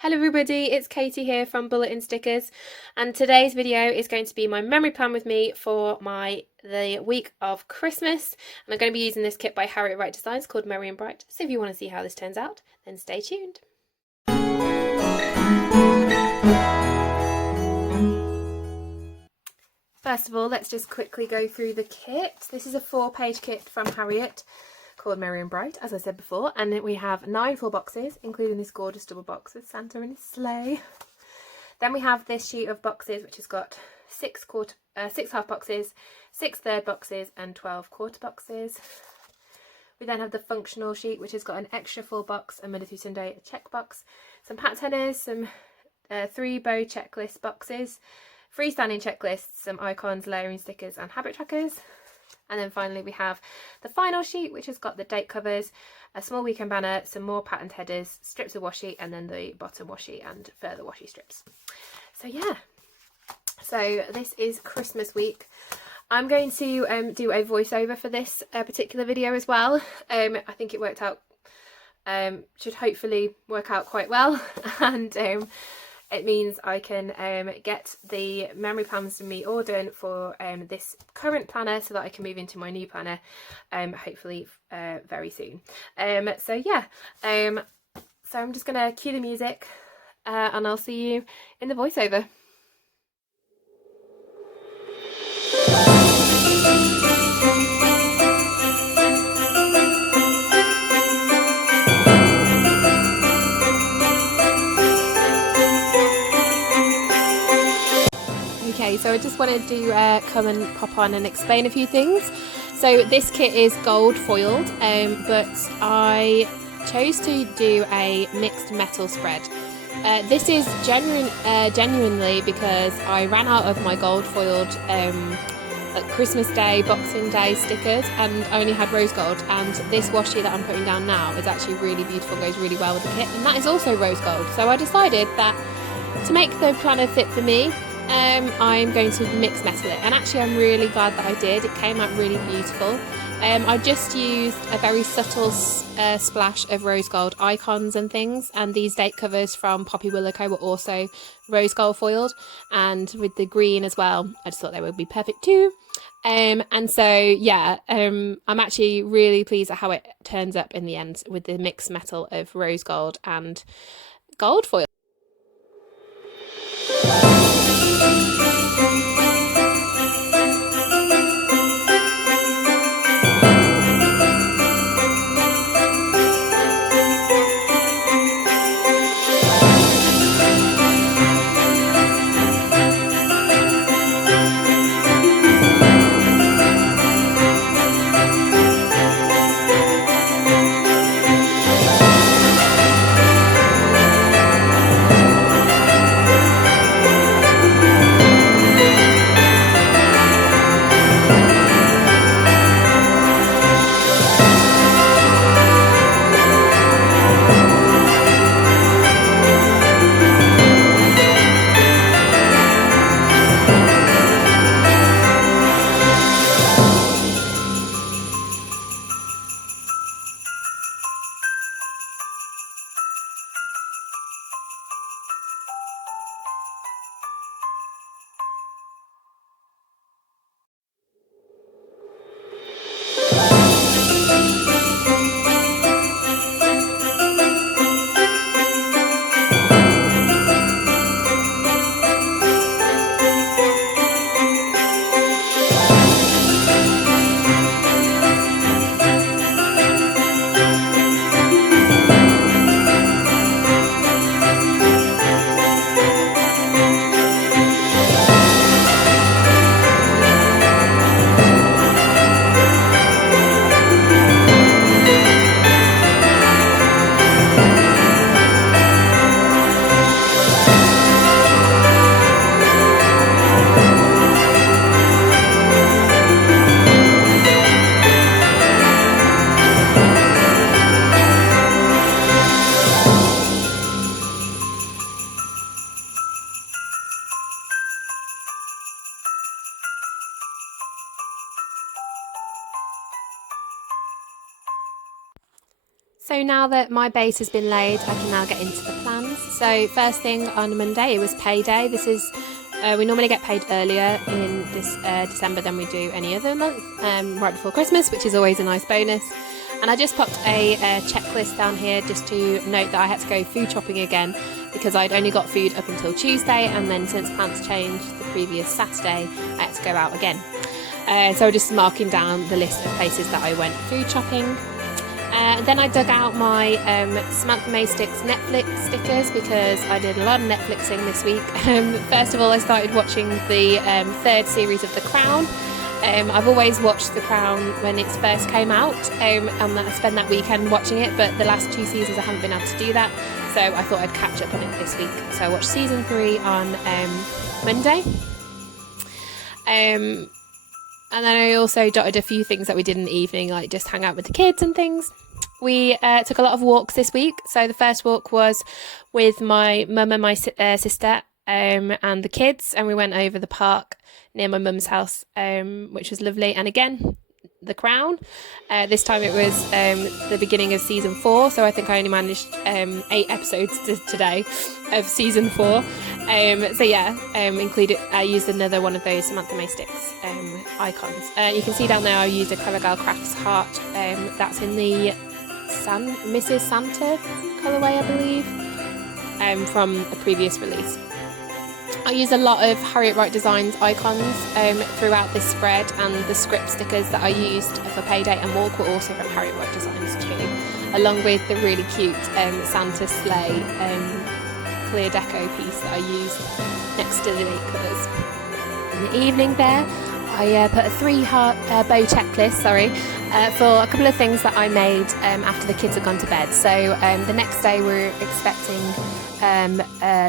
Hello everybody, it's Katie here from Bulletin Stickers, and today's video is going to be my memory plan with me for the week of Christmas, and I'm going to be using this kit by Harriet Wright Designs called Merry and Bright. So if you want to see how this turns out, then stay tuned. First of all, let's just quickly go through the kit. This is a 4-page kit from Harriet called Merry and Bright, as I said before, and we have 9 full boxes, including this gorgeous double box with Santa and his sleigh. Then we have this sheet of boxes, which has got 6 half boxes, 6 third boxes, and 12 quarter boxes. We then have the functional sheet, which has got an extra full box, a Monday through Sunday, a check box, some pat tenners, some 3 bow checklist boxes, freestanding checklists, some icons, layering stickers, and habit trackers. And then finally we have the final sheet, which has got the date covers, a small weekend banner, some more patterned headers, strips of washi, and then the bottom washi and further washi strips. So yeah, so this is Christmas week. I'm going to do a voiceover for this particular video as well. I think it worked out, should hopefully work out quite well, and it means I can get the memory plans for me all done for this current planner so that I can move into my new planner hopefully very soon. So yeah, so I'm just going to cue the music and I'll see you in the voiceover. Okay, so I just wanted to come and pop on and explain a few things. So this kit is gold foiled, but I chose to do a mixed metal spread. This is genuinely because I ran out of my gold foiled Christmas Day, Boxing Day stickers, and I only had rose gold, and this washi that I'm putting down now is actually really beautiful, goes really well with the kit, and that is also rose gold. So I decided that to make the planner fit for me, I'm going to mix metal it, and actually I'm really glad that I did. It came out really beautiful. I just used a very subtle splash of rose gold icons and things, and these date covers from Poppy Willow Co were also rose gold foiled, and with the green as well, I just thought they would be perfect too. And so yeah, I'm actually really pleased at how it turns up in the end with the mixed metal of rose gold and gold foil. So now that my base has been laid, I can now get into the plans. So first thing on Monday, it was payday. This is, we normally get paid earlier in this December than we do any other month, right before Christmas, which is always a nice bonus. And I just popped a checklist down here just to note that I had to go food shopping again because I'd only got food up until Tuesday, and then since plans changed the previous Saturday, I had to go out again. So I'm just marking down the list of places that I went food shopping. Then I dug out my Samantha May Sticks Netflix stickers because I did a lot of Netflixing this week. First of all, I started watching the third series of The Crown. I've always watched The Crown when it first came out, and I spent that weekend watching it, but the last 2 seasons I haven't been able to do that, so I thought I'd catch up on it this week. So I watched season 3 on Monday. And then I also jotted a few things that we did in the evening, like just hang out with the kids and things. We took a lot of walks this week. So the first walk was with my mum and my sister and the kids, and we went over the park near my mum's house, which was lovely. And again, The Crown. This time it was the beginning of season 4, so I think I only managed 8 episodes today of season 4. So yeah, I used another one of those Samantha May Sticks icons. You can see down there I used a Clever Girl Crafts heart. That's in the Mrs. Santa colourway, I believe, from a previous release. I used a lot of Harriet Wright Designs icons throughout this spread, and the script stickers that I used for Payday and Walk were also from Harriet Wright Designs too, along with the really cute Santa sleigh clear deco piece that I used next to the date colours. In the evening there, I put a 3-heart bow checklist, for a couple of things that I made after the kids had gone to bed. So the next day we're expecting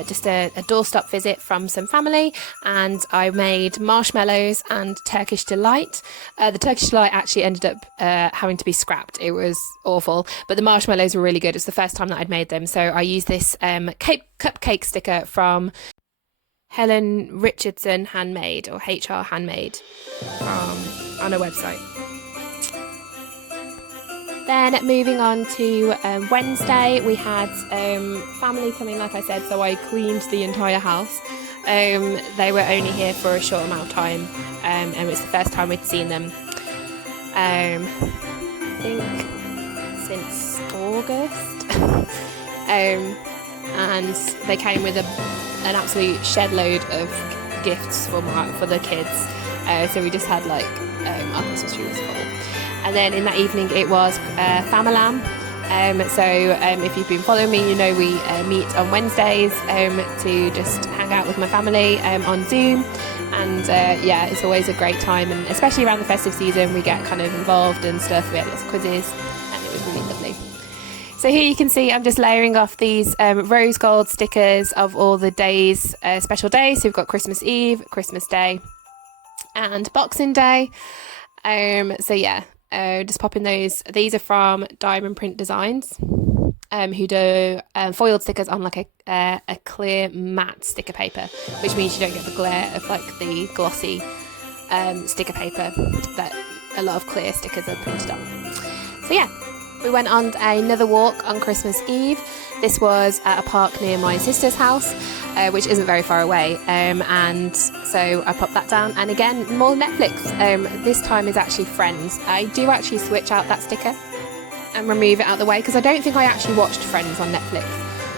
just a doorstop visit from some family, and I made marshmallows and Turkish Delight. The Turkish Delight actually ended up having to be scrapped. It was awful, but the marshmallows were really good. It's the first time that I'd made them, so I used this cupcake sticker from Helen Richardson Handmade, or HR Handmade, on a website. Then moving on to Wednesday, we had family coming, like I said, so I cleaned the entire house. They were only here for a short amount of time, and it was the first time we'd seen them, I think, since August. And they came with an absolute shed load of gifts for the kids. So we just had our Christmas tree was full. And then in that evening it was Famalam. So if you've been following me, you know we meet on Wednesdays to just hang out with my family on Zoom. And yeah, it's always a great time, and especially around the festive season we get kind of involved and stuff. We had lots of quizzes and it was really lovely. So here you can see I'm just layering off these rose gold stickers of all the days, special days. So we've got Christmas Eve, Christmas Day and Boxing Day. So yeah, just popping those. These are from Diamond Print Designs, who do foiled stickers on a clear matte sticker paper, which means you don't get the glare of the glossy sticker paper that a lot of clear stickers are printed on. So yeah, we went on another walk on Christmas Eve. This was at a park near my sister's house, which isn't very far away, and so I popped that down. And again, more Netflix. This time is actually Friends. I do actually switch out that sticker and remove it out of the way, because I don't think I actually watched Friends on Netflix,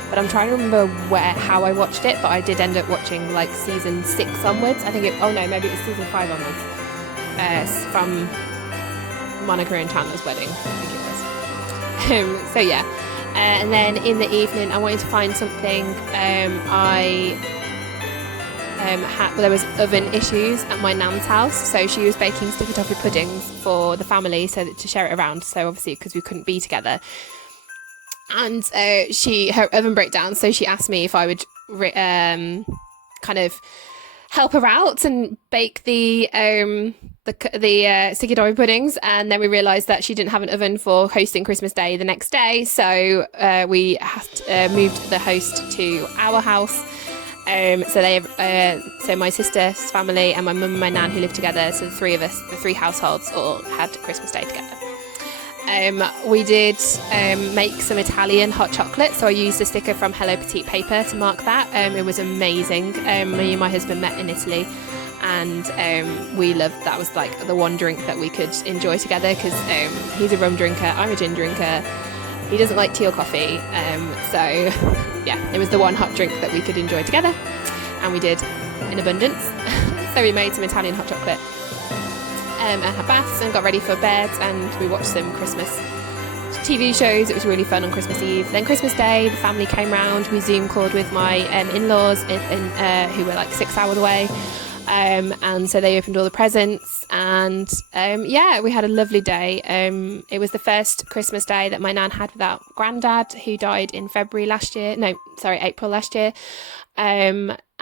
but I'm trying to remember how I watched it. But I did end up watching season 6 onwards. I think maybe it was season 5 onwards, from Monica and Chandler's wedding, I think it was. So yeah, and then in the evening I wanted to find something. There was oven issues at my nan's house, so she was baking sticky toffee puddings for the family to share it around. So obviously, because we couldn't be together, and her oven broke down, so she asked me if I would kind of help her out and bake the sticky toffee puddings. And then we realised that she didn't have an oven for hosting Christmas Day the next day, so we moved the host to our house. So my sister's family and my mum and my nan, who lived together, so the 3 of us, the 3 households, all had Christmas Day together. We did make some Italian hot chocolate, so I used a sticker from Hello Petite Paper to mark that. It was amazing. Me and my husband met in Italy, and we loved that. Was like the one drink that we could enjoy together, because he's a rum drinker, I'm a gin drinker, he doesn't like tea or coffee, so yeah, it was the one hot drink that we could enjoy together, and we did in abundance. So we made some Italian hot chocolate and had baths and got ready for bed, and we watched some Christmas TV shows. It was really fun on Christmas Eve. Then Christmas Day, the family came round. We Zoom called with my in-laws who were like 6 hours away, and so they opened all the presents, and yeah, we had a lovely day. It was the first Christmas Day that my nan had without Grandad, who died in April last year.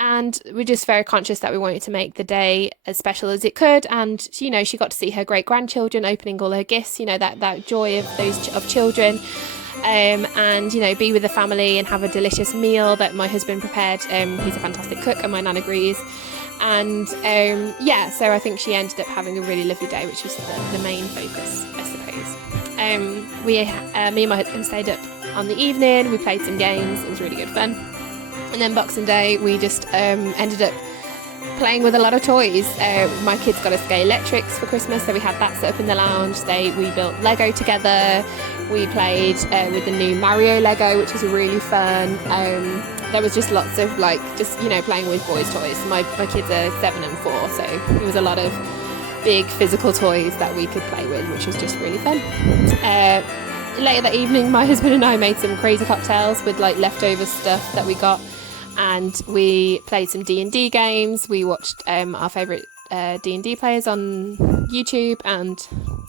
And we're just very conscious that we wanted to make the day as special as it could, and you know, she got to see her great grandchildren opening all her gifts, you know, that joy of children, and you know, be with the family and have a delicious meal that my husband prepared. He's a fantastic cook, and my nan agrees. And yeah, so I think she ended up having a really lovely day, which was the main focus, I suppose. Me and my husband stayed up on the evening. We played some games. It was really good fun. And then Boxing Day, we just ended up playing with a lot of toys. My kids got us Gay Electrics for Christmas, so we had that set up in the lounge. We built Lego together. We played with the new Mario Lego, which was really fun. There was just lots of playing with boys' toys. My kids are 7 and 4, so it was a lot of big physical toys that we could play with, which was just really fun. Later that evening, my husband and I made some crazy cocktails with like leftover stuff that we got, and we played some D&D games. We watched our favourite D&D players on YouTube, and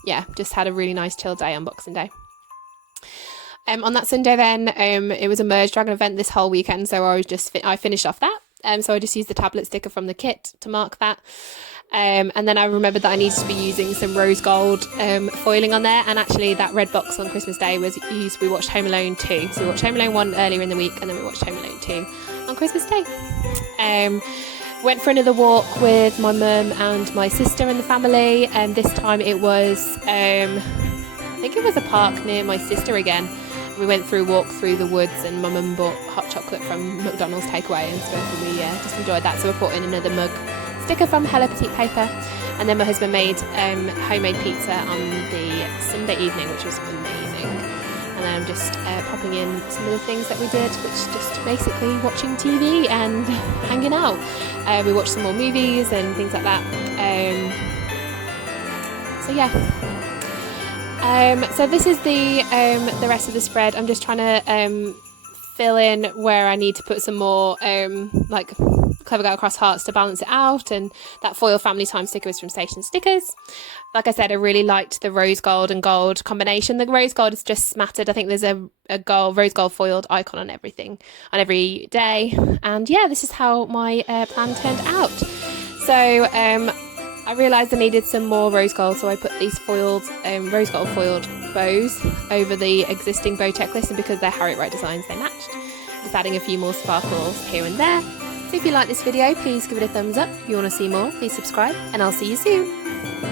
yeah, just had a really nice chill day on Boxing Day. On that Sunday then, it was a Merge Dragon event this whole weekend, so I finished off that. So I just used the tablet sticker from the kit to mark that. And then I remembered that I needed to be using some rose gold foiling on there, and actually that red box on Christmas Day was used. We watched Home Alone 2, so we watched Home Alone 1 earlier in the week, and then we watched Home Alone 2 on Christmas Day. Went for another walk with my mum and my sister and the family, and this time it was I think it was a park near my sister again. We went through a walk through the woods, and my mum bought hot chocolate from McDonald's takeaway and stuff, and we just enjoyed that. So we put in another mug sticker from Hello Petite Paper, and then my husband made homemade pizza on the Sunday evening, which was amazing. And then I'm just popping in some of the things that we did, which is just basically watching TV and hanging out. We watched some more movies and things like that. So yeah. So this is the rest of the spread. I'm just trying to fill in where I need to put some more like Clever Girl Cross Hearts to balance it out, and that foil family time sticker is from Station Stickers. Like I said, I really liked the rose gold and gold combination. The rose gold is just smattered. I think there's a rose gold foiled icon on everything, on every day. And yeah, this is how my plan turned out. So I realised I needed some more rose gold, so I put these foiled rose gold foiled bows over the existing bow checklist, and because they're Harriet Wright Designs, they matched. Just adding a few more sparkles here and there. So if you like this video, please give it a thumbs up. If you want to see more, please subscribe, and I'll see you soon.